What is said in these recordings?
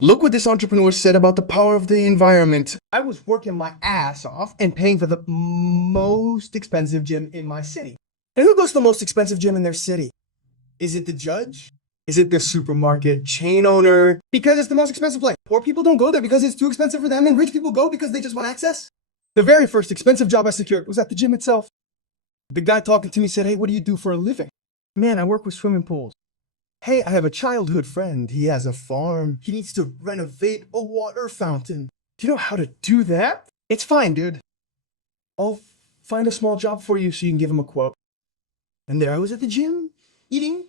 Look what this entrepreneur said about the power of the environment. I was working my ass off and paying for the most expensive gym in my city. And who goes to the most expensive gym in their city? Is it the judge? Is it the supermarket chain owner? Because it's the most expensive place. Poor people don't go there because it's too expensive for them, and rich people go because they just want access. The very first expensive job I secured was at the gym itself. The guy talking to me said, "Hey, what do you do for a living?" "Man, I work with swimming pools." "Hey, I have a childhood friend. He has a farm. He needs to renovate a water fountain. Do you know how to do that?" "It's fine, dude. I'll find a small job for you so you can give him a quote." And there I was at the gym, eating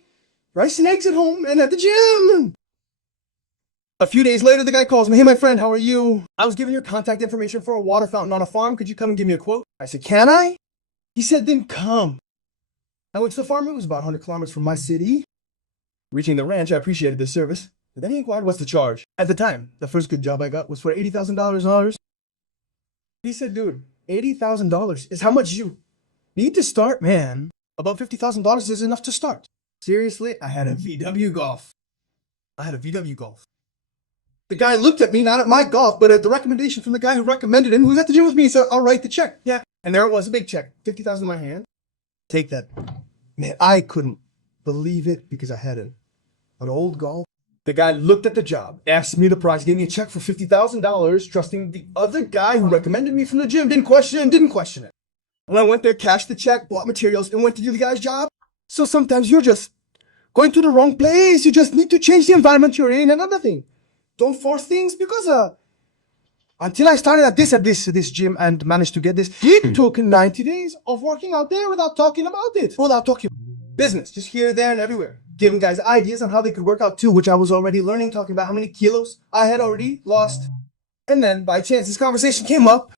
rice and eggs at home and at the gym. A few days later, the guy calls me. "Hey, my friend, how are you? I was given your contact information for a water fountain on a farm. Could you come and give me a quote?" I said, "Can I?" He said, "Then come." I went to the farm. It was about 100 kilometers from my city. Reaching the ranch, I appreciated the service. But then he inquired, "What's the charge?" At the time, the first good job I got was for $80,000. He said, "Dude, $80,000 is how much you need to start, man. About $50,000 is enough to start." Seriously, I had a VW Golf. The guy looked at me, not at my Golf, but at the recommendation from the guy who recommended it, who was at the gym with me. He said, "I'll write the check." Yeah. And there it was, a big check. $50,000 in my hand. Take that. Man, I couldn't believe it because I had an old Golf. The guy looked at the job, asked me the price, gave me a check for $50,000, trusting the other guy who recommended me from the gym. Didn't question it. And I went there, cashed the check, bought materials, and went to do the guy's job. So sometimes you're just going to the wrong place. You just need to change the environment you're in. Another thing, don't force things because until I started at this gym and managed to get this, it took 90 days of working out there without talking about it. Without talking business, just here, there, and everywhere. Giving guys ideas on how they could work out too, which I was already learning, talking about how many kilos I had already lost. And then by chance, this conversation came up.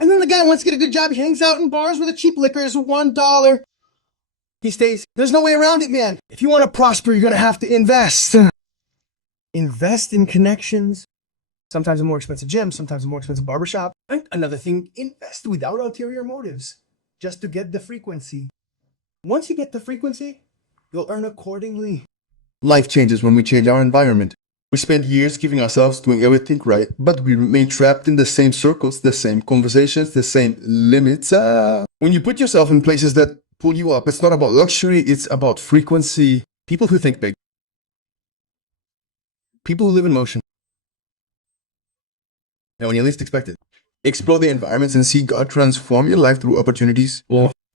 And then the guy wants to get a good job. He hangs out in bars where the cheap liquor is $1. He stays. There's no way around it, man. If you want to prosper, you're going to have to invest. Invest in connections. Sometimes a more expensive gym, sometimes a more expensive barbershop. And another thing, invest without ulterior motives, just to get the frequency. Once you get the frequency, you'll earn accordingly. Life changes when we change our environment. We spend years giving ourselves doing everything right, but we remain trapped in the same circles, the same conversations, the same limits. When you put yourself in places that pull you up, it's not about luxury, it's about frequency. People who think big. People who live in motion. And when you least expect it. Explore the environments and see God transform your life through opportunities. Well,